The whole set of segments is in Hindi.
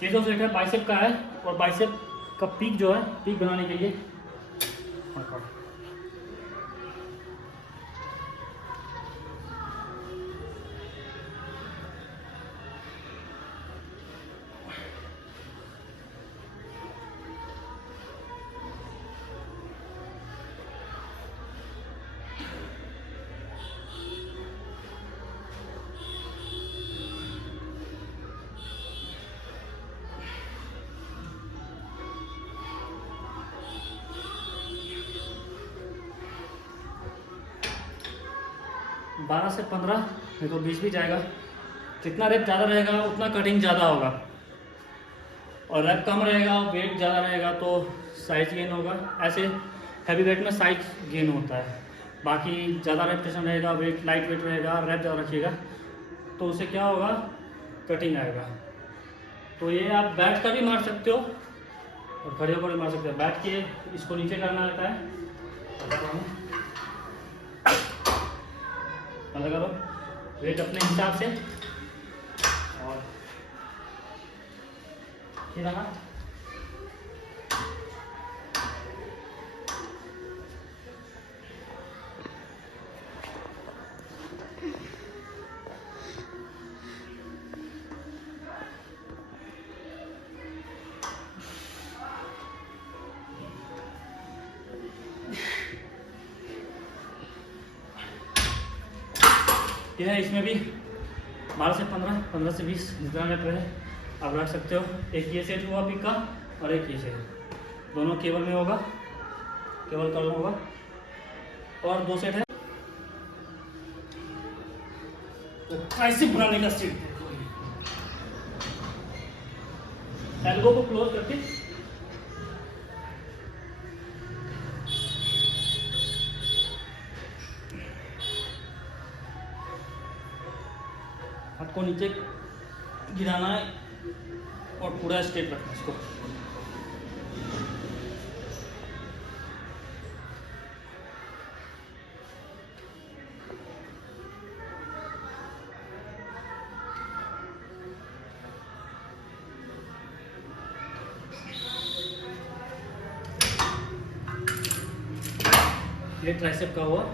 तीसरा सेट है बाइसेप का है, और बाइसेप का पीक जो है, पीक बनाने के लिए 12 से 15, नहीं तो 20 भी जाएगा। जितना रेप ज़्यादा रहेगा उतना कटिंग ज़्यादा होगा, और रेप कम रहेगा, वेट ज़्यादा रहेगा तो साइज गेन होगा। ऐसे हैवी वेट में साइज गेन होता है। बाकी ज़्यादा रेपिटेशन रहेगा, वेट लाइट वेट रहेगा, रेप ज़्यादा रखिएगा तो उससे क्या होगा, कटिंग आएगा। तो ये आप बैठ कर भी मार सकते हो और खड़े होकर भी मार सकते हो। बैठ के इसको नीचे करना रहता है, मतलब करो वेट अपने हिसाब से, और ये रहा। ये है, इसमें भी 12 से 15, 15 से 20 जितना रेप रहे आप रख सकते हो। एक ये सेट हुआ पिक का, और एक ये सेट, दोनों केबल में होगा, केबल कॉलम होगा। और 2 सेट है तो ट्राइसेप बनाने का सेट। एल्बो को क्लोज करके हाथ को नीचे गिराना है और पूरा स्ट्रेट रखना है इसको। ये ट्राइसेप का हुआ।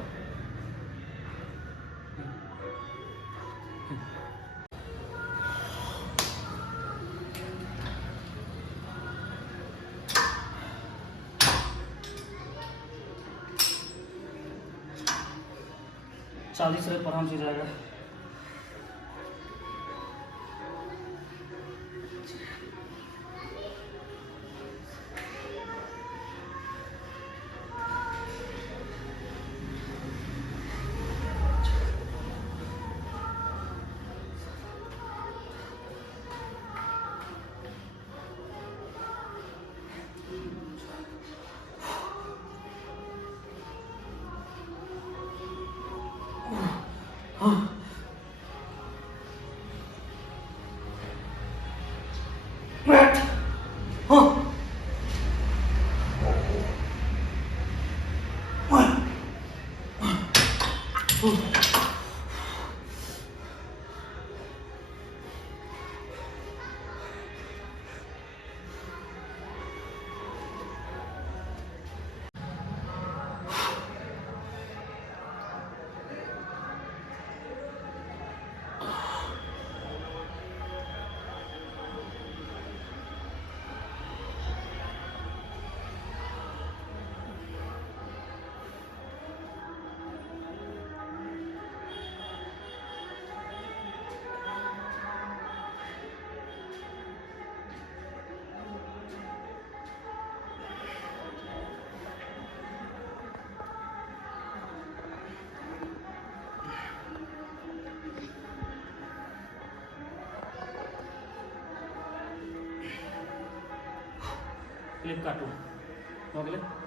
चालीस रेप आराम से जाएगा। क्लिप काटो, हो गया।